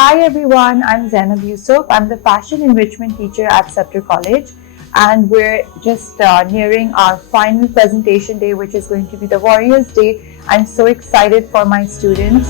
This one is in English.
Hi everyone, I'm Zainab Yusuf. I'm the fashion enrichment teacher at Sceptre College, and we're just nearing our final presentation day, which is going to be the Warriors Day. I'm so excited for my students.